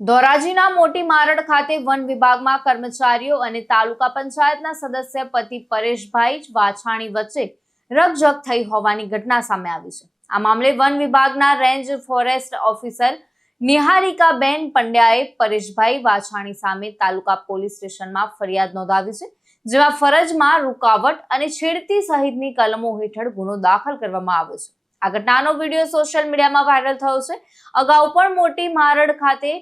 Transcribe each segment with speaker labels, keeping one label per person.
Speaker 1: ધોરાજીના મોટી મારડ ખાતે વન વિભાગમાં કર્મચારીઓ અને તાલુકા પંચાયતના સદસ્ય પતિ પરેશભાઈ વાછાણી વચ્ચે રકઝક થઈ હોવાની ઘટના સામે આવી છે. આ મામલે વન વિભાગના રેન્જ ફોરેસ્ટ ઓફિસર નિહારિકાબેન પંડ્યાએ પરેશભાઈ વાછાણી સામે તાલુકા પોલીસ સ્ટેશનમાં ફરિયાદ નોંધાવી છે, જેમાં ફરજમાં રૂકાવટ અને છેડતી સહિતની કલમો હેઠળ ગુનો દાખલ કરવામાં આવ્યો છે. આ ઘટનાનો વીડિયો સોશિયલ મીડિયામાં વાયરલ થયો છે. અગાઉ પણ મોટી મારડ ખાતે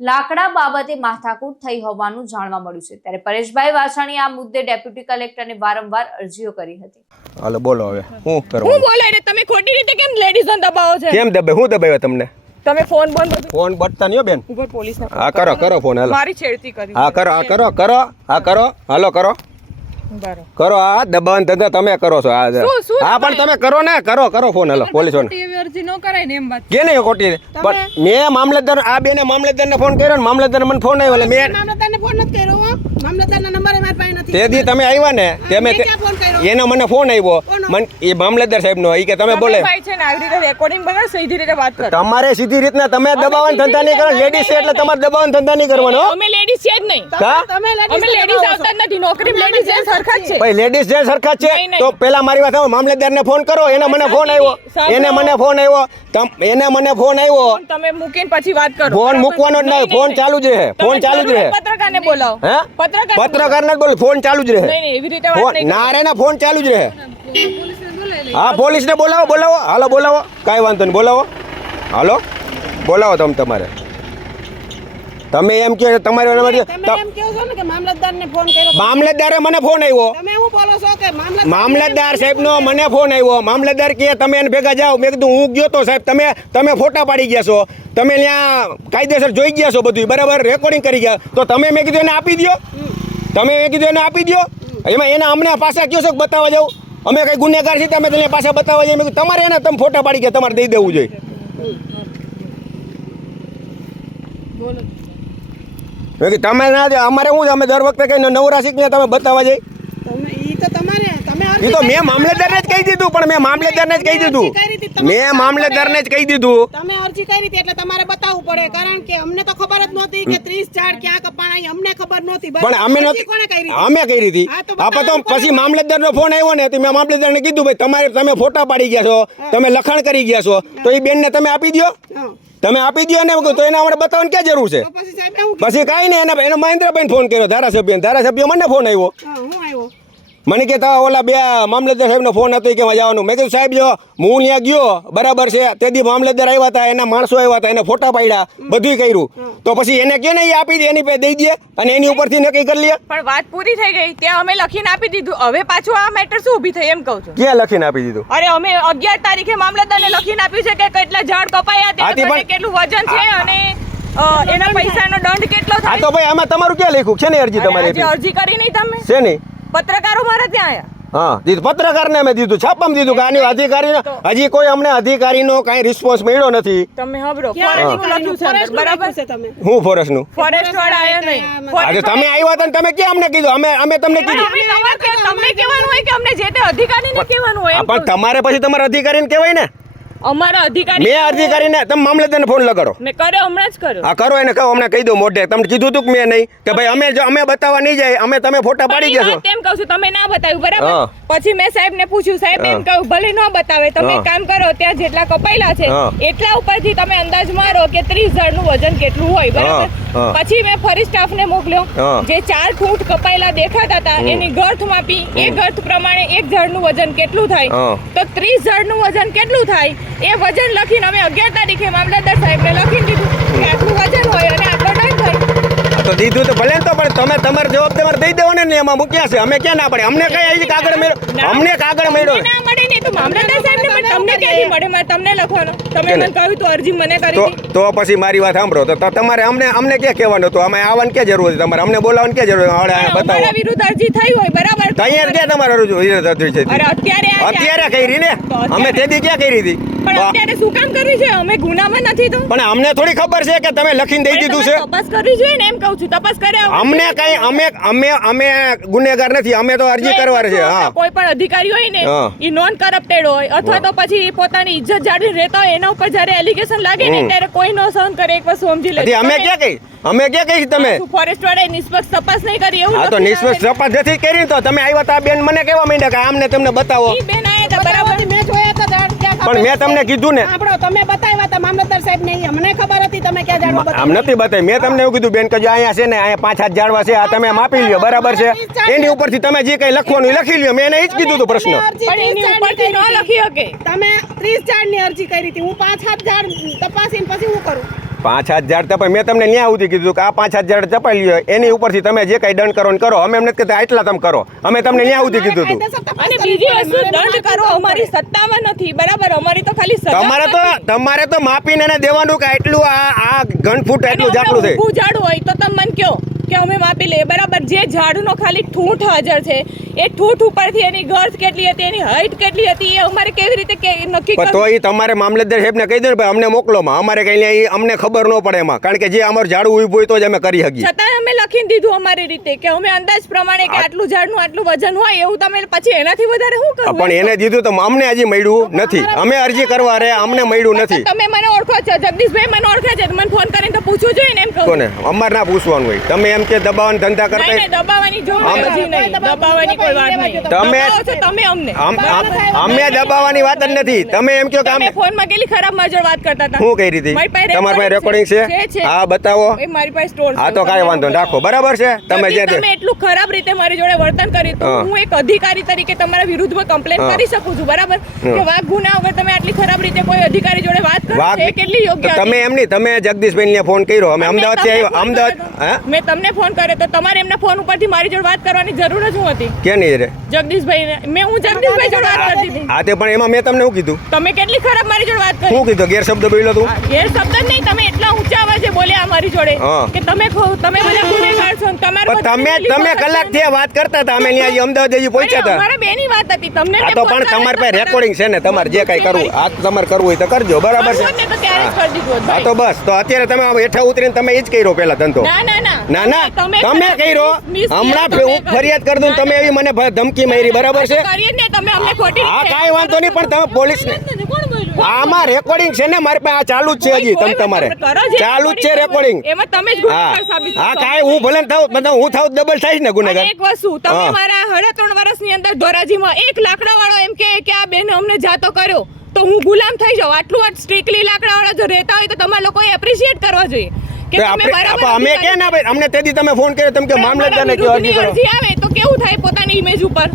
Speaker 1: લાકડા બાબતે માથાકૂટ થઈ હોવાનું જાણવા મળ્યું છે. ત્યારે પરેશભાઈ વાછાણી આ મુદ્દે ડેપ્યુટી કલેક્ટરને વારંવાર અરજીઓ કરી હતી.
Speaker 2: હાલો બોલો હવે. શું
Speaker 3: હું બોલે રે તમે ખોટી રીતે કેમ લેડીઝને દબાવો છે?
Speaker 2: કેમ દબાય? હું દબાવ્યો તમને?
Speaker 3: તમે ફોન બંધ બધું
Speaker 2: ફોન બટતા નહીં બેન.
Speaker 3: ઉપર પોલીસ ને
Speaker 2: હા કરો કરો ફોન હાલો.
Speaker 3: મારી છેડતી કરી.
Speaker 2: હા કરો હા કરો કરો હા કરો હાલો કરો. કરો આ દબાણ ધંધા તમે કરો છો
Speaker 3: આ
Speaker 2: હા પણ તમે કરો ને કરો કરો ફોન હલો
Speaker 3: પોલીસવાળા. અરજી ન કરાય ને એમ વાત.
Speaker 2: કે નહીં ખોટી? પણ મેં મામલતદાર આ બેને મામલતદારને ફોન કર્યો ને મામલતદારને મને ફોન આવ્યો એટલે મેં
Speaker 4: મામલતદારને ફોન નથી કર્યો મામલતદારના નંબર મારી પાસે નથી.
Speaker 2: તે દી તમે આવ્યા ને તે મેં? એનો મને ફોન આવ્યો? મને એ મામલતદાર સાહેબનો એ કે તમે બોલે.
Speaker 3: ને આવી રીતે રેકોર્ડિંગ બગાડ સીધી રીતે વાત
Speaker 2: તમારે સીધી રીતના તમે દબાવવાનો ધંધા નહીં કરો લેડીઝ છે એટલે તમારે દબાવવાનો ધંધા નહીં કરવાનો
Speaker 3: અમે લેડીઝ છે જ નહીં.
Speaker 4: તમે
Speaker 3: લેડીઝ આવતા નથી નોકરી લેડીઝ સરખા જ છે.
Speaker 2: ભાઈ લેડીઝ જે સરખા છે. તો પેલા મારી વાત સાંભળો, મામલતદારને ફોન કરો. એને મને ફોન આવ્યો. એને મને ફોન આવ્યો. એને મને ફોન આવ્યો.
Speaker 3: તમે મૂકીને પછી વાત કરો.
Speaker 2: ફોન મૂકવાનો જ નહીં ફોન ચાલુ જ રહે. ફોન ચાલુ જ રહે.
Speaker 3: પત્રકારને બોલાવો.
Speaker 2: હે?
Speaker 3: પત્રકાર
Speaker 2: ને બોલ ફોન ચાલુ જ રહે.
Speaker 3: નહીં નહીં એવી રીતે વાત નહીં
Speaker 2: ના રે ના ફોન ચાલુ જ રહે. હા પોલીસને બોલાવો બોલાવો. હાલો બોલાવો. કાંઈ વાંધો નહીં. બોલાવો. હાલો. બોલાવો તમે તમારે. તમે એમ કે તમારે મામલતદારે મને ફોન આવ્યો
Speaker 4: તમે એવું બોલો છો કે મામલતદાર
Speaker 2: સાહેબનો મને ફોન આવ્યો મામલતદાર કે તમે એને ભેગા જાઓ. મેં કીધું હું ગયો તો સાહેબ તમે તમે ફોટા પાડી ગયા છો. તમે ત્યાં કાયદેસર જોઈ ગયા છો બધું બરાબર? રેકોર્ડિંગ કરી ગયા. તો તમે મેં કીધું એને આપી દો તમે મેં કીધું એને આપી દો એમાં એને અમને પાછા કયો છો બતાવવા જાવ? અમે કઈ ગુનેગાર છીએ તમે તમને પાછા બતાવવા જઈએ તમારે એને તમે ફોટા પાડી ગયા તમારે દઈ દેવું જોઈએ. કીધું તમે ના દે અમારે શું છે? અમે દર વખતે કઈ નવરા શીખીને તમે બતાવવા
Speaker 4: જઈ.
Speaker 2: એ તો મેં જ કહી દીધું પણ મેં મામલતદારને જ કહી દીધું. મેં મામલતદારને જ કહી દીધું.
Speaker 4: તમે અરજી કરી હતી એટલે તમારે બતાવવું પડે કારણ કે અમને તો ખબર જ નહોતી કે 30 ઝાડ ક્યાં કપાણા અમને ખબર નહોતી.
Speaker 2: પણ અમે અમે કરી હતી. આપા તો. પછી મામલતદારનો ફોન આવ્યો ને તો મેં મામલતદારને કીધું ભાઈ તમારે તમે ફોટા પાડી ગયા છો તમે લખાણ કરી ગયા છો તો એ બેનને તમે આપી દો. તમે આપી દો ને તો એને આપણે બતાવવાની ક્યાં જરૂર છે?
Speaker 4: પછી
Speaker 2: કાંઈ નહીં એના એને મહેન્દ્રભાઈને ફોન કર્યો ધારાસભ્ય ધારાસભ્ય મને ફોન આવ્યો
Speaker 4: હું આવ્યો
Speaker 2: મને કહેતા ઓલા બે મામલતદાર સાહેબનો ફોન હતો કે જવાનું. મેં કીધું સાહેબ જો હું ત્યાં ગયો બરાબર છે તે દી મામલતદાર આવ્યા હતા એના માણસો આવ્યા હતા એને ફોટા પાડ્યા બધું કર્યું. તો પછી એને કે નહીં આપી દે એની પે દઈ દે અને એની ઉપરથી નક્કી કરી લે.
Speaker 3: પણ વાત પૂરી થઈ ગઈ. ત્યાં અમે લખીને આપી દીધું. હવે પાછું આ મેટર શું ઊભી થઈ એમ કહું છું.
Speaker 2: ક્યાં લખીને આપી દીધું?
Speaker 3: અરે અમે અગિયાર તારીખે મામલતદારને લખીને આપ્યું છે કે કેટલા ઝાડ કપાયા કેટલું વજન છે અને એના પૈસાનો દંડ કેટલો થાય
Speaker 2: તો ભાઈ આમાં તમારું ક્યાં લખ્યું? છે ને અરજી તમારી
Speaker 3: અરજી કરી નહીં તમે?
Speaker 2: છે નહીં
Speaker 3: પત્રકારો મારા ત્યાં આયા.
Speaker 2: હા દીધું પત્રકારને અમે દીધું છાપમ દીધું કે આની અધિકારીનો હજી કોઈ અમને અધિકારીનો કાંઈ રિસ્પોન્સ મળ્યો નથી.
Speaker 3: તમે હબરો બરાબર?
Speaker 4: છે તમે.
Speaker 2: હું ફોરેસ્ટનું
Speaker 3: ફોરેસ્ટ વાળા આયા નહીં.
Speaker 2: આજે તમે આવ્યા હતા ને તમે ક્યાં અમને કીધું? અમે અમે તમને કીધું.
Speaker 3: તમને કહેવાનું હોય કે અમને જે તે અધિકારીને કહેવાનું હોય
Speaker 2: પણ તમારે પછી તમારા અધિકારીને કહેવાય ને.
Speaker 3: અમારા અધિકારી
Speaker 2: મેં અધિકારીને તમે મામલતદારને ફોન લગાડો.
Speaker 3: મેં કર્યો હમણાં જ કર્યો.
Speaker 2: હા કરો એને કહો હમણાં કહી દો મોઢે. તમને કીધું તું કે મેં નહીં? કે ભાઈ અમે જો અમે બતાવવા નહીં જાય અમે તમે ફોટા પાડી
Speaker 3: જશો એમ કહું છું તમે ના બતાવ્યું બરાબર? પછી મેં સાહેબને પૂછ્યું સાહેબ એમ કહ્યું ભલે ન બતાવે તમે કામ કરો ત્યાં જેટલા કપાયેલા છે એટલા ઉપરથી તમે અંદાજ મારો કે ત્રીસ જણનું વજન કેટલું હોય બરાબર? પછી મેં ફરી સ્ટાફ ને મોકલ્યો જે ચાર ફૂટ કપાયેલા દેખાતા હતા એની ગર્થ માપી એ ગર્થ પ્રમાણે એક જણનું વજન કેટલું થાય? તો ત્રીસ જણનું વજન કેટલું થાય? એ વજન લખીને અમે અગિયાર તારીખે મામલતદાર સાહેબને લખીને દીધું કે આટલું વજન હોય અને આટલો દંડ થાય.
Speaker 2: તો દીધું તો ભલે તો પણ તમે તમારે જવાબ તમારે દઈ દેવાનો ને એમાં મૂક્યા છે? અમે ક્યાં ના પડે અમને કઈ આવી કાગળ મળ્યો અમને કાગળ મળ્યો
Speaker 3: ના મળે ને તો મામલતદાર સાહેબને પણ તમને ક્યાંથી મળે? મારે તમને લખવાનો. તમે મને કહ્યું તો અરજી મને કરી
Speaker 2: તો પછી મારી વાત સાંભળો. તો તમારે અમને અમને ક્યાં કહેવાનું હતું? અમે આવવાની ક્યાં જરૂર હતી તમારે? અમને બોલાવવાની ક્યાં જરૂર
Speaker 3: હવે
Speaker 2: બતાવો.
Speaker 3: વિરુદ્ધ અરજી થઈ હોય બરાબર?
Speaker 2: તો અહીંયા ક્યાં તમારે રજૂ છે?
Speaker 3: અત્યારે
Speaker 2: અત્યારે કરી ને? અમે તેથી ક્યાં કરી હતી?
Speaker 3: પણ અત્યારે શું કામ કરવી છે? અમે ગુનામાં નથી તો?
Speaker 2: પણ અમને થોડી ખબર છે કે તમે લખીને દઈ દીધું છે.
Speaker 3: તપાસ કરવી જોઈએ ને એમ કહું છું. તપાસ કરે
Speaker 2: અમને કઈ અમે અમે અમે ગુનેગાર નથી. અમે તો અરજી કરવા છે હા.
Speaker 3: કોઈ પણ અધિકારી હોય ને ઈ નોન કરપ્ટેડ હોય અથવા તો પછી પોતાની ઇજ્જત જાળવી રહેતા હોય એના ઉપર જ્યારે એલિગેશન લાગે ને ત્યારે કોઈ નો સહન કરે એક વસ્તુ સમજી
Speaker 2: હજી અમે ક્યાં કઈ? અમે ક્યાં કઈ તમે?
Speaker 3: ફોરેસ્ટ વાળાએ નિષ્પક્ષ તપાસ નહીં કરી? એવું
Speaker 2: હા તો નિષ્પક્ષ તપાસ નથી કરી તો તમે આવ્યા તા બેન મને કેવા માંડ્યા કે આમને તમને બતાવો.
Speaker 3: બેન આયા બરાબર.
Speaker 2: પણ મેં તમને કીધું ને.
Speaker 4: સાંભળો તમે બતાવ્યા હતા મામલતદાર સાહેબ ને અમને ખબર હતી તમે ક્યાં ઝાડવા
Speaker 2: આમ નથી બતાવી. મેં તમને એવું કીધું બેન કે જો અહીંયા છે ને અહીંયા પાંચ હાથ ઝાડવા છે આ તમે માપી લ્યો બરાબર છે? એની ઉપરથી તમે જે કઈ લખવાનું લખી લ્યો. મેં એને એ જ કીધું હતું પ્રશ્ન.
Speaker 3: પણ એની
Speaker 4: 30
Speaker 3: ઉપરથી ન લખી શકે.
Speaker 4: તમે 30 ઝાડની અરજી કરી હતી. હું પાંચ હાથ ઝાડ તપાસીને પછી હું કરું?
Speaker 2: પાંચ ઝાડ તપાય. મેં તમને ન્યા સુધી કીધું કે આ પાંચ હજાર તપાઈ લ્યો એની ઉપરથી તમે જે કઈ દંડ કરો ને કરો. અમે એમ નથી કહેતા આટલા તમે કરો. અમે તમને ન્યા સુધી કીધું હતું.
Speaker 3: અને બીજી વસ્તુ દંડ કરો અમારી સત્તામાં નથી. બરાબર? અમારી તો ખાલી
Speaker 2: તમારે તો તમારે તો માપીને એને દેવાનું કે આટલું આ આ ઘન ફૂટ આટલું ઝાકડું છે.
Speaker 3: ઊભું હોય તો તમે મને કહો. કે અમે માપી લઈએ. બરાબર જે ઝાડનો ખાલી ઠૂંઠ હાજર છે એ ઠૂંઠ ઉપરથી એની ગર્થ કેટલી હતી એની હાઈટ કેટલી હતી એ અમારે કેવી રીતે નક્કી
Speaker 2: તો એ તમારે મામલતદાર સાહેબને કહી દો ને ભાઈ અમને મોકલો માં અમારે કઈ અમને ખબર ન પડે એમાં. કારણ કે જે અમારું ઝાડું ઉભું હોય તો જ અમે કરી શકીએ.
Speaker 3: છતાં અમે લખીને દીધું અમારી રીતે કે અમે અંદાજ પ્રમાણે કે આટલું ઝાડનું આટલું વજન હોય એવું તમે પછી એનાથી વધારે શું કરો
Speaker 2: પણ એને દીધું તો અમને હજી મળ્યું નથી. અમે અરજી કરવા રે અમને મળ્યું નથી.
Speaker 3: તમે મને ઓળખો છો જગદીશભાઈ મને ઓળખે છે મને ફોન કરીને તો પૂછવું જોઈએ ને એમ કહો.
Speaker 2: ને અમારે ના પૂછવાનું હોય. તમે એમ કે દબાવવાના ધંધા કરતા
Speaker 3: દબાવવાની જો
Speaker 2: અમે-
Speaker 3: દબાવવાની કોઈ વાત નહીં.
Speaker 2: તમે-
Speaker 3: તમે અમને.
Speaker 2: અમે દબાવવાની વાત જ નથી. તમે એમ કહો કે અમે
Speaker 3: ફોનમાં કેટલી ખરાબ મારી વાત કરતા હતા?
Speaker 2: શું કઈ રીતે?
Speaker 3: મારી
Speaker 2: તમારી પાસે રેકોર્ડિંગ છે? હા બતાવો.
Speaker 3: એ મારી પાસે સ્ટોર
Speaker 2: હા તો કાંઈ વાંધો. રાખો. બરાબર છે? તમે જે
Speaker 3: તમે એટલું ખરાબ રીતે મારી જોડે વર્તન કર્યું તો
Speaker 2: હું.
Speaker 3: એક અધિકારી તરીકે તમારા વિરુદ્ધમાં કમ્પ્લેન કરી શકું છું બરાબર?
Speaker 2: હા.
Speaker 3: કે વાઘ ગુના વગર તમે આટલી ખરાબ રીતે કોઈ અધિકારી જોડે વાત કરો છો કેટલી યોગ્ય
Speaker 2: તમે એમ નહીં તમે જગદીશભાઈ ને ફોન કર્યો. અમે
Speaker 3: અમદાવાદથી
Speaker 2: આવ્યો. અમદાવાદ હા?
Speaker 3: મેં તમને ફોન કર્યો તો તમારે એમના ફોન ઉપરથી મારી જોડે વાત કરવાની જરૂર જ હતી.
Speaker 2: કે નહીં રે?
Speaker 3: જગદીશભાઈ મેં હું જગદીશભાઈ જોડે વાત કરતી હતી.
Speaker 2: હા તે પણ એમાં મેં તમને શું કીધું?
Speaker 3: તમે કેટલી ખરાબ મારી જોડે વાત કરી?
Speaker 2: શું કીધું? ગેરશબ્દ બોલ્યો તું?
Speaker 3: ગેર શબ્દ જ નહીં તમે એટલા ઊંચા અવાજે બોલ્યા અમારી જોડે કે તમે તમે બધા ગુનેગાર છો તમારે
Speaker 2: તમે તમે કલાક. થી વાત કરતા હતા અમે અહીંયા અમદાવાદ જઈ પહોંચ્યા હતા.
Speaker 3: અમારે બેની વાત હતી તમને
Speaker 2: તો પણ તમારે પાસે રેકોર્ડિંગ છે ને તમારે જે કઈ કરવું આ તમારે કરવું હોય તો કરજો બરાબર છે? હા તો બસ તો અત્યારે તમે હેઠા ઉતરીને તમે એ જ કર્યો પેલા ધંધો.
Speaker 3: ના ના ના.
Speaker 2: ના ના
Speaker 3: તમે
Speaker 2: કર્યો હમણાં હું ફરિયાદ કરી દઉં તમે એવી મને ધમકી મારી બરાબર છે? હા કાંઈ વાંધો નહીં પણ તમે પોલીસ
Speaker 3: બોલ્યું?
Speaker 2: આમાં રેકોર્ડિંગ છે ને મારી પાસે આ ચાલુ જ છે હજી તમે તમારે.
Speaker 3: તમે
Speaker 2: ચાલુ જ છે રેકોર્ડિંગ
Speaker 3: એમાં તમે જ
Speaker 2: હા.
Speaker 3: ગુનેગાર સાબિત
Speaker 2: હા
Speaker 3: થશો.
Speaker 2: હું ભલે થાઉ મતલબ હું થાઉ ડબલ થાય ને ગુનેગાર.
Speaker 3: એક વસ્તુ તમે મારા સાડા ત્રણ વર્ષની અંદર ધોરાજીમાં એક લાકડા વાળો એમ કે કે આ બેન અમને જાતો કર્યો તો હું ગુલામ થઈ જાઉં. આટલું આ સ્ટ્રિક્ટલી લાકડા વાળા જો રહેતા હોય તો તમારા લોકોએ એપ્રિશિએટ કરવા જોઈએ. કે
Speaker 2: અમે કે ના ભાઈ? અમને તેથી તમે ફોન કર્યો તમે કે મામલતદારને
Speaker 3: અમારા
Speaker 2: અરજી કરો
Speaker 3: અરજી આવે તો કેવું થાય પોતાની ઇમેજ ઉપર?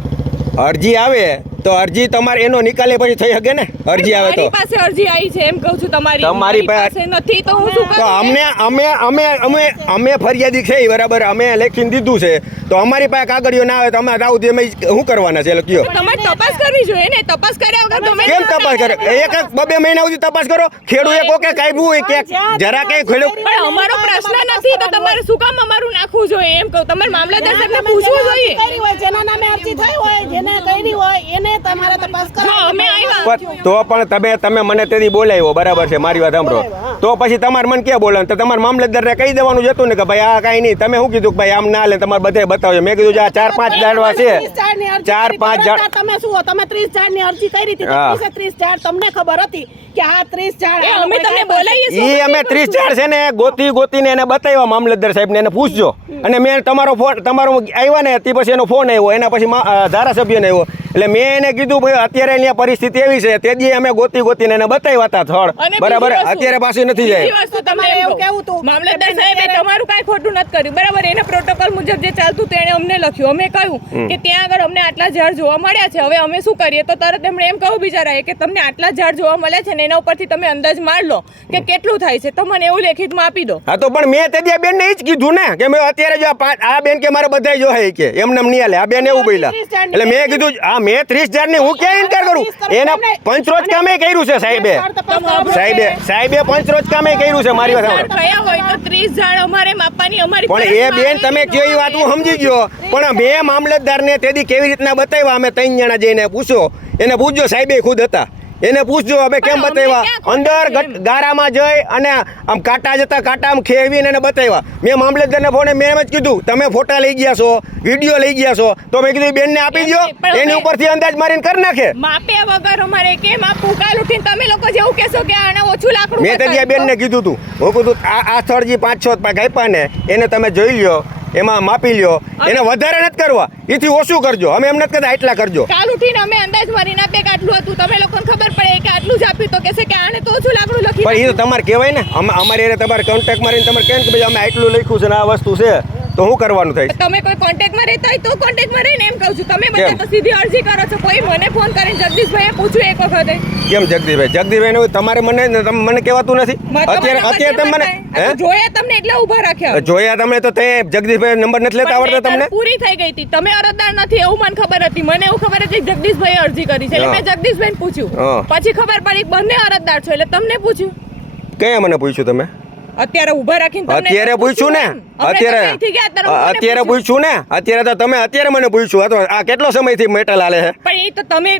Speaker 2: અરજી આવે. તો અરજી તમારે એનો નિકાલે પછી થઈ શકે ને? અરજી આવે તો.
Speaker 3: પાસે અરજી આવી છે એમ કહું છું તમારી.
Speaker 2: તમારી પાસે-
Speaker 3: નથી તો હું શું
Speaker 2: તો
Speaker 3: કરું
Speaker 2: અમને અમે અમે અમે અમે ફરિયાદી છે બરાબર અમે લખીને દીધું છે. તો અમારી પાસે કાગળિયો ના આવે તો અમે આવું અમે શું કરવાના છે એટલે કયો?
Speaker 3: તમારે તપાસ કરવી જોઈએ ને? તપાસ કર્યા વગર તમે
Speaker 2: કેમ તપાસ કરે? એક એક બબે મહિના સુધી તપાસ કરો. ખેડૂએ કોકે કાઢવું હોય કે જરા કઈ ખેડૂત
Speaker 3: પણ અમારો પ્રશ્ન નથી તો તમારે શું કામ અમારું નાખવું જોઈએ એમ કહું. તમારે મામલતદાર સાહેબને પૂછવું જોઈએ.
Speaker 4: જેના નામે અરજી થઈ હોય જેને કરી હોય એને તમારે તપાસ કરો.
Speaker 3: અમે આવ્યા.
Speaker 2: તો પણ તમે તમે મને તેથી બોલાવ્યો બરાબર છે મારી વાત સાંભળો. તો પછી તમારે મન ક્યાં બોલે તો તમારે મામલતદારને કહી દેવાનું જતું ને કે ભાઈ આ કાંઈ નહીં. તમે શું કીધું કે ભાઈ આમ ના લે તમારે બધે બતાવજો. મેં કીધું આ ચાર પાંચ દાડવા છે.
Speaker 4: 30 ઝાડની અરજી
Speaker 2: ચાર પાંચ ઝાડ
Speaker 4: તમે શું હો? તમે 30 ઝાડની અરજી કરી હતી. તો
Speaker 2: હા.
Speaker 4: 30 એ 30 ઝાડ તમને ખબર હતી કે આ 30 ઝાડ
Speaker 3: અમે તમને બોલાવીએ
Speaker 2: એ અમે ત્રીસ ચાર છે ને ગોતી ગોતીને એને બતાવ્યા મામલતદાર સાહેબને. એને પૂછજો. અને મેં તમારો ફોન તમારો આવ્યા ને તે પછી એનો ફોન આવ્યો. એના પછી ધારાસભ્યને આવ્યો. એટલે મેં એને કીધું ભાઈ અત્યારે અહીંયા પરિસ્થિતિ એવી છે તે દી અમે ગોતી ગોતીને એને બતાવ્યા હતા સ્થળ બરાબર? અત્યારે પાછી નથી જાય.
Speaker 4: તમારે
Speaker 3: તમને
Speaker 4: એવું કેવું હતું
Speaker 3: મામલતદાર સાહેબે તમારું કાંઈ ખોટું નથી કર્યું. બરાબર? એના પ્રોટોકોલ મુજબ જે ચાલતું તેણે એણે અમને લખ્યું. અમે કહ્યું કે ત્યાં આગળ અમને આટલા ઝાડ જોવા મળ્યા છે. હવે અમે શું કરીએ? તો તરત એમણે એમ કહ્યું બિચારાએ કે તમને આટલા ઝાડ જોવા મળ્યા છે ને એના ઉપરથી તમે અંદાજ માર લો કે કેટલું થાય છે. તો મને એવું લેખિતમાં આપી દો.
Speaker 2: હા તો પણ મેં તે દી બેન બેનને એ જ કીધું ને કે મેં અત્યારે જો આ આ બેન કે મારે બધાય જો હે કે એમને એમ નહીં હાલે. આ બેન એવું બોલ્યા. એટલે મેં કીધું આ મેં ત્રીસ હજારની હું ક્યાં ઇન્કાર કરું? એના પંચરોજ કામે કર્યું છે સાહેબે. સાહેબે સાહેબે પંચરોજ કામે કર્યું છે મારી વાત પણ એ બેન તમે કયો એ વાત હું સમજી ગયો. પણ મેં મામલતદારને તેથી કેવી રીતના બતાવ્યા? અમે ત્રણ જણા જઈને પૂછ્યો એને પૂછજો સાહેબે ખુદ હતા. એને પૂછજો અમે કેમ બતાવ્યા? અંદર ગારામાં જઈ અને આમ કાંટા જતા કાંટા આમ ખેવીને એને બતાવ્યા. મેં મામલતદારને ફોને મેં એમ જ કીધું તમે ફોટા લઈ ગયા છો વીડિયો લઈ ગયા છો. તો મેં કીધું બેનને આપી દો એની ઉપરથી અંદાજ મારીને કરી નાખે.
Speaker 3: માપ્યા વગર અમારે કેમ આપવું? કાલ ઉઠીને તમે લોકો જેવું કહેશો કે આને ઓછું લાકડું
Speaker 2: મેં તો બેનને કીધું હતું હું કીધું આ સ્થળ જે પાંચ છ પાક આપ્યા ને એને તમે જોઈ લ્યો. એમાં માપી લ્યો. એને વધારે નથી કરવા. એથી ઓછું કરજો. અમે એમ નથી કહેતા એટલા કરજો.
Speaker 3: કાલ ઉઠીને અમે અંદાજ મારીને આપે કે આટલું હતું. તમે લોકોને ખબર પડે કે આટલું જ આપ્યું તો કહેશે કે આને તો ઓછું લાકડું લખી
Speaker 2: પણ એ તો તમારે કહેવાય ને. અમારે તમારે કોન્ટેક્ટ મારીને તમારે કહે કે ભાઈ અમે આટલું લખ્યું છે ને આ વસ્તુ છે. તો શું કરવાનું થાય
Speaker 3: તમે કોઈ કોન્ટેક્ટમાં રહેતા હોય તો કોન્ટેક્ટમાં રહીને એમ કહું છું. તમે? બધા તો સીધી અરજી કરો છો. કોઈ મને ફોન કરીને જગદીશભાઈએ પૂછ્યું એક વખતે.
Speaker 2: કેમ જગદીશભાઈ? જગદીશભાઈ ને તમારે મને તમે મને કહેવાતું નથી? અત્યારે અત્યારે તમે મને
Speaker 3: જોયા તમને એટલે ઊભા રાખ્યા.
Speaker 2: જોયા તમે તો તે જગદીશભાઈ નંબર નથી લેતા આવડતા તમને?
Speaker 3: પૂરી થઈ ગઈ હતી. તમે અરજદાર નથી એવું મને ખબર હતી. મને એવું ખબર હતી જગદીશભાઈ જગદીશભાઈએ અરજી કરી છે. એટલે. મેં જગદીશભાઈને પૂછ્યું. પછી ખબર પડી બંને અરજદાર છો એટલે તમને પૂછ્યું.
Speaker 2: કયા મને પૂછ્યું તમે?
Speaker 3: અત્યારે ઊભા રાખીને
Speaker 2: અત્યારે પૂછ્યું ને. અત્યારે અત્યારે
Speaker 3: પૂછ્યું.
Speaker 2: ને. અત્યારે તો તમે અત્યારે મને પૂછ્યું આ તો આ કેટલો સમયથી મેટલ હાલે છે?
Speaker 3: પણ એ તો તમે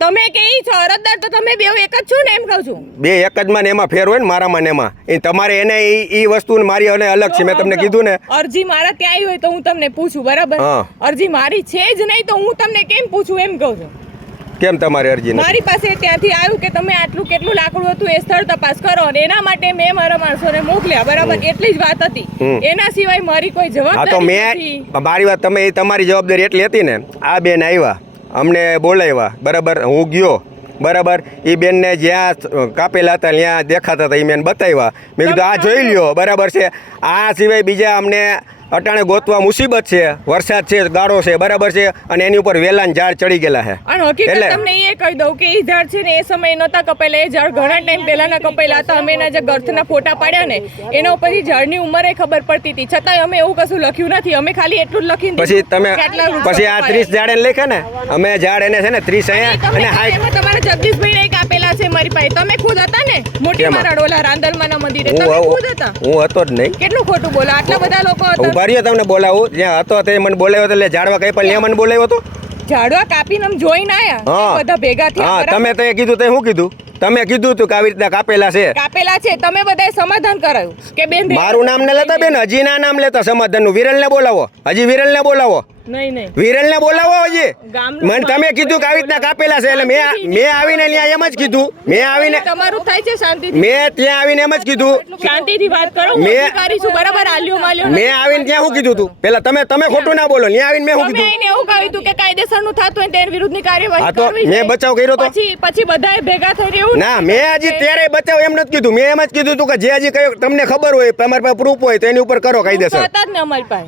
Speaker 3: તમે કે ઈ છો અરજદાર તો તમે બે એક જ છો ને એમ કહું છું.
Speaker 2: બે એક જ માં ને એમાં ફેર હોય ને મારામાં ને એમાં. એ તમારે એને ઈ ઈ વસ્તુ મારી અને અલગ છે. મેં તમને કીધું ને.
Speaker 3: અરજી મારા ત્યાં આવી હોય તો હું તમને પૂછું બરાબર? અરજી મારી છે જ નહીં તો હું તમને કેમ પૂછું એમ કહું છું.
Speaker 2: કેમ તમારી અરજી
Speaker 3: મારી પાસે ત્યાંથી આવ્યું કે તમે આટલું કેટલું લાકડું હતું એ સ્થળ તપાસ કરો અને એના માટે મેં મારા માણસોને મોકલ્યા બરાબર? એટલી જ વાત હતી. એના સિવાય મારી કોઈ
Speaker 2: તો
Speaker 3: જવાબદારી
Speaker 2: મેં મારી વાત તમે એ તમારી જવાબદારી એટલી હતી ને આ બેન આવ્યા અમને બોલાવ્યા બરાબર? હું ગયો બરાબર? એ બેનને જ્યાં કાપેલા હતા ત્યાં દેખાતા હતા એ બેન બતાવ્યા. મેં કીધું આ જોઈ લ્યો બરાબર છે. આ સિવાય બીજા અમને અટાણે ગોતવા મુસીબત છે વરસાદ છે ગાળો છે બરાબર છે અને એની ઉપર વેલાન ઝાડ ચડી ગયેલા છે
Speaker 3: અને હકીકત તમને એ કહી દઉં કે એ ઝાડ છે ને એ સમયે નહોતા કપાયેલા. એ ઝાડ ઘણા ટાઈમ પહેલાના કપાયેલા હતા. અમે એના જે ગર્થના ફોટા પાડ્યા ને એના ઉપરથી ઝાડની ઉંમરે ખબર પડતી હતી. છતાંય અમે એવું કશું લખ્યું નથી. અમે ખાલી એટલું જ લખીને
Speaker 2: પછી તમે પછી આ ત્રીસ ઝાડ એને લખ્યા ને? અમે ઝાડ એને છે ને ત્રીસ અહીંયા અને હાઈ
Speaker 3: તમારા જગદીશભાઈ એક કાપેલા છે મારી પાસે. તમે ખુદ હતા ને? મોટી? મારા ઓલા રાંદલમાના મંદિરે. તમે ખુદ હતા?
Speaker 2: હું હતો જ નહીં.
Speaker 3: કેટલું ખોટું બોલો. આટલા બધા લોકો હતા
Speaker 2: ઊભા રહ્યો તમને બોલાવું. જ્યાં હતો તે મને બોલાવ્યો એટલે ઝાડવા કઈ પણ ત્યાં મને બોલાવ્યો હતો.
Speaker 3: ઝાડવા કાપીને આમ જોઈને આયા?
Speaker 2: હા.
Speaker 3: બધા ભેગા થયા
Speaker 2: હા
Speaker 3: બરાબર?
Speaker 2: તમે તો કીધું તે શું કીધું? તમે કીધું તું કે આવી રીતના કાપેલા છે.
Speaker 3: કાપેલા છે. તમે બધાએ સમાધાન કરાયું? કે બેન
Speaker 2: મારું નામ ને લેતા બેન? હજી ના નામ લેતા સમાધાનનું વિરલ ને બોલાવો. હજી વિરલ ને બોલાવો.
Speaker 3: નહીં નહીં.
Speaker 2: વિરલ ને બોલાવો હજી. મને તમે કીધું કે આવી રીતના કાપેલા છે એટલે મેં મેં આવીને ત્યાં એમ જ કીધું. મેં આવીને
Speaker 3: તમારું થાય છે શાંતિથી.
Speaker 2: મેં ત્યાં આવીને એમ જ કીધું.
Speaker 3: શાંતિથી વાત કરો
Speaker 2: મેં-
Speaker 3: અધિકારી બરાબર? આલ્યો માલ્યો
Speaker 2: મેં આવીને ત્યાં શું કીધું તું? પેલા તમે તમે ખોટું ના બોલો ત્યાં આવીને મેં શું કીધું?
Speaker 3: એવું કહ્યું હતું કે કાયદેસરનું થતું હોય તેની વિરુદ્ધની કાર્યવાહી કરવી
Speaker 2: મેં બચાવ કર્યો તો?
Speaker 3: પછી પછી બધાએ ભેગા થઈ રહ્યું
Speaker 2: ના મેં હજી ત્યારે બચાવ એમ નથી કીધું. મેં એમ જ કીધું તું કે જે હજી કયું તમને ખબર હોય તમારી પાસે પ્રૂફ હોય તો એની ઉપર કરો કાયદેસર.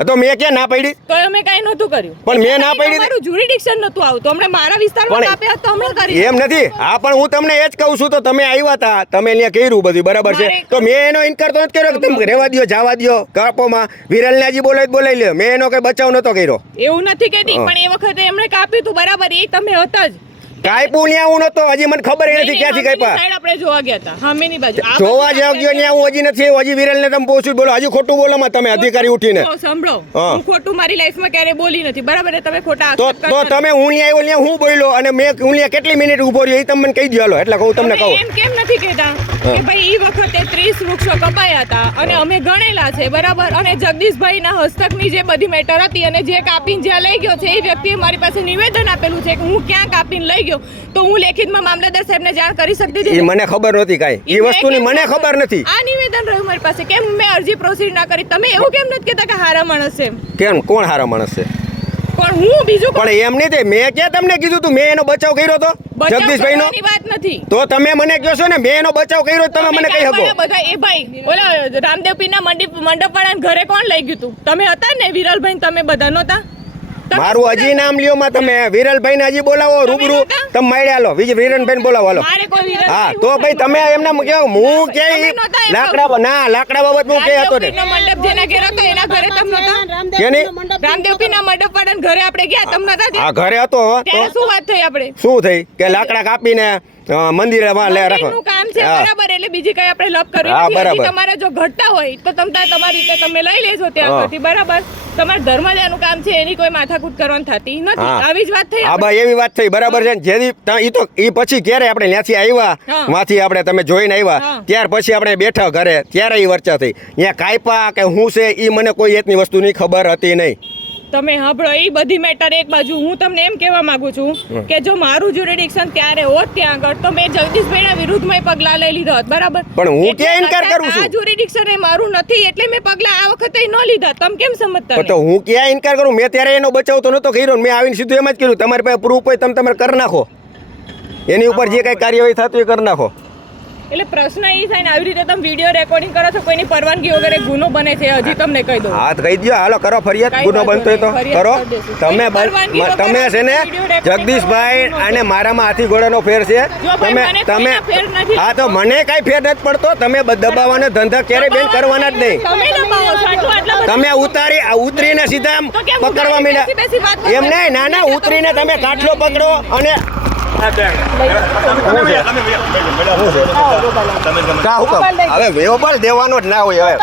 Speaker 2: તો મેં ક્યાં ના પડી?
Speaker 3: તો અમે કઈ નહોતું કર્યું.
Speaker 2: પણ મેં ના પાડી
Speaker 3: અમારું જ્યુરિડિક્શન નહોતું આવતું. હમણાં મારા વિસ્તારમાં
Speaker 2: પણ-
Speaker 3: કાપ્યા તો હમણાં કરી
Speaker 2: એમ નથી. હા પણ હું તમને એ જ કહું છું તો તમે આવ્યા હતા તમે અહીંયા કર્યું બધું બરાબર છે? તો મેં એનો ઇનકાર તો નથી કર્યો કે તમે રહેવા દો જવા દો કાપોમાં. વિરલને હજી બોલાવી બોલાવી લ્યો. મેં એનો કઈ બચાવ નતો કર્યો.
Speaker 3: એવું નથી કહેતી પણ એ વખતે એમણે કાપ્યું હતું બરાબર એ તમે હતા જ.
Speaker 2: ત્યાં હું નતો હજી મને ખબર નથી ક્યાંથી કાપ્યા
Speaker 3: સાઈડ આપણે જોવા ગયા હતા. સામેની બાજુ.
Speaker 2: જોવા જાવ ગયો ત્યાં હું હજી નથી આવ્યો. હજી વિરલને તમે પૂછ્યું બોલો હજી ખોટું બોલો માં તમે અધિકારી ઉઠીને.
Speaker 3: સાંભળો
Speaker 2: હું.
Speaker 3: ખોટું મારી લાઈફમાં ક્યારે બોલી નથી. બરાબર? તમે ખોટા
Speaker 2: તો તો તમે હું આવ્યો ત્યાં હું બોલ્યો? અને મેં હું કેટલી મિનિટ ઊભો રહ્યો એ તમને કહી દો એટલે હું તમને કહું.
Speaker 3: એમ કેમ નથી કહેતા કે ભાઈ એ વખતે 30 વૃક્ષો કપાયા હતા અને અમે ગણેલા છે બરાબર? અને જગદીશભાઈના હસ્તકની જે બધી મેટર હતી અને જે કાપીને જ્યાં લઈ ગયો છે એ વ્યક્તિએ મારી પાસે નિવેદન આપેલું છે કે હું ક્યાં કાપીને લઈ ગયો. તો હું લેખિતમાં મામલતદાર સાહેબને જાણ કરી શકતી હતી
Speaker 2: મને ખબર નહોતી કાંઈ. એ વસ્તુની મને ખબર? નથી.
Speaker 3: આ નિવેદન રહ્યું મારી પાસે. કેમ મેં અરજી પ્રોસીડ ના કરી? તમે એવું કેમ નથી કહેતા કે હારા માણસ છે
Speaker 2: કેમ? કોણ હારા માણસ છે?
Speaker 3: પણ હું બીજું
Speaker 2: પણ એમ નહીં તે મેં ક્યાં તમને કીધું તું? મેં એનો બચાવ કર્યો તો? જગદીશભાઈ નો
Speaker 3: વાત નથી.
Speaker 2: તો તમે મને કહો છો ને મેં એનો બચાવ કર્યો તમે મને કહી શકો.
Speaker 3: બધા? એ ભાઈ ઓલા રામદેવ પીરના મંડપ વાળા ઘરે કોણ લઈ ગયું તું? તમે હતા ને વિરલભાઈ તમે બધા નહોતા?
Speaker 2: મારું
Speaker 3: શું
Speaker 2: હજી નામ લ્યો માં તમે. વિરલભાઈ ને હજી બોલાવો રૂબરૂ. તમે મળ્યા લો બીજી વિરલભાઈ બોલાવો
Speaker 3: વિરલભાઈ
Speaker 2: હા તો ભાઈ તમે એમને કહો હું
Speaker 3: એમ
Speaker 2: લાકડા ના લાકડા બાબત હું કે હતો ને
Speaker 3: મંડપ જેના ઘરે હતો એના ઘરે તમે નહોતા?
Speaker 2: કેની?
Speaker 3: રામદેવ પીરના મંડપ વાળાના ઘરે આપણે ગયા તમે નહોતા
Speaker 2: આ ઘરે હતો
Speaker 3: ત્યારે શું વાત થઈ આપણે?
Speaker 2: શું થઈ? કે લાકડા કાપીને મંદિરે માં લે રાખો.
Speaker 3: કામ છે બરાબર એટલે બીજી કઈ આપણે લપ
Speaker 2: બરાબર.
Speaker 3: તમારે જો ઘટતા હોય તો તમ તમારી રીતે તમે લઈ લેજો ત્યાં
Speaker 2: હા.
Speaker 3: બરાબર? તમારા ધર્મજાનું કામ છે એની કોઈ માથાકૂટ કરવાની થતી નથી. આવી જ વાત થઈ
Speaker 2: હા ભાઈ એવી વાત થઈ. બરાબર છે જેની ઈ તો ઈ પછી ક્યારે આપણે ત્યાંથી આવ્યા માંથી આપણે તમે જોઈને આવ્યા ત્યાર પછી આપણે બેઠા ઘરે. ત્યારે ઈ વર્ચા થઈ. અહીંયા કાયપા કે હું છે ઈ મને કોઈ એટલી વસ્તુની ખબર હતી નહીં.
Speaker 3: તમે સાંભળો એ બધી મેટર એક બાજુ. હું તમને એમ કહેવા માંગુ છું કે જો મારું જ્યુરિડિક્શન ત્યારે હોત ત્યાં આગળ તો મેં જગદીશભાઈના વિરુદ્ધમાં પગલા લઈ લીધા હોત બરાબર?
Speaker 2: પણ હું કે ઇનકાર કરું છું?
Speaker 3: આ જ્યુરિડિક્શન એ મારું નથી એટલે મેં પગલાં આ વખતે ન લીધા. તમે કેમ સમજતા
Speaker 2: તો હું ક્યાં ઇનકાર કરું? મેં ત્યારે એનો બચાવ તો નહોતો કર્યો મેં આવીને સીધું એમ જ કર્યું. તમારી પાસે પ્રૂફ હોય તમે તમારે કરી નાખો. એની ઉપર જે કઈ કાર્યવાહી થતી એ કરી નાખો.
Speaker 3: એટલે પ્રશ્ન એ થાય ને આવી રીતે તમે વીડિયો રેકોર્ડિંગ કરો છો કોઈની પરવાનગી વગેરે ગુનો બને છે હજી તમને કહી દઉં.
Speaker 2: હા કહી દો હાલો કરો ફરિયાદ ગુનો બનતો હોય તો કરો. તમે તમે છે ને જગદીશભાઈ અને મારામાં હાથી ઘોડાનો ફેર છે. તમે તમે હા તો મને કાંઈ ફેર નથી પડતો. તમે બ- દબાવવાનો ધંધા ક્યારે બેન કરવાના જ નહીં.
Speaker 3: તમે
Speaker 2: ઉતારી આ ઉતરીને સીધા પકડવા માંડ્યા. એમ નહીં ના ના ઉતરીને તમે કાટલો પકડો અને હવે વેવો પણ દેવાનો જ ના હોય હવે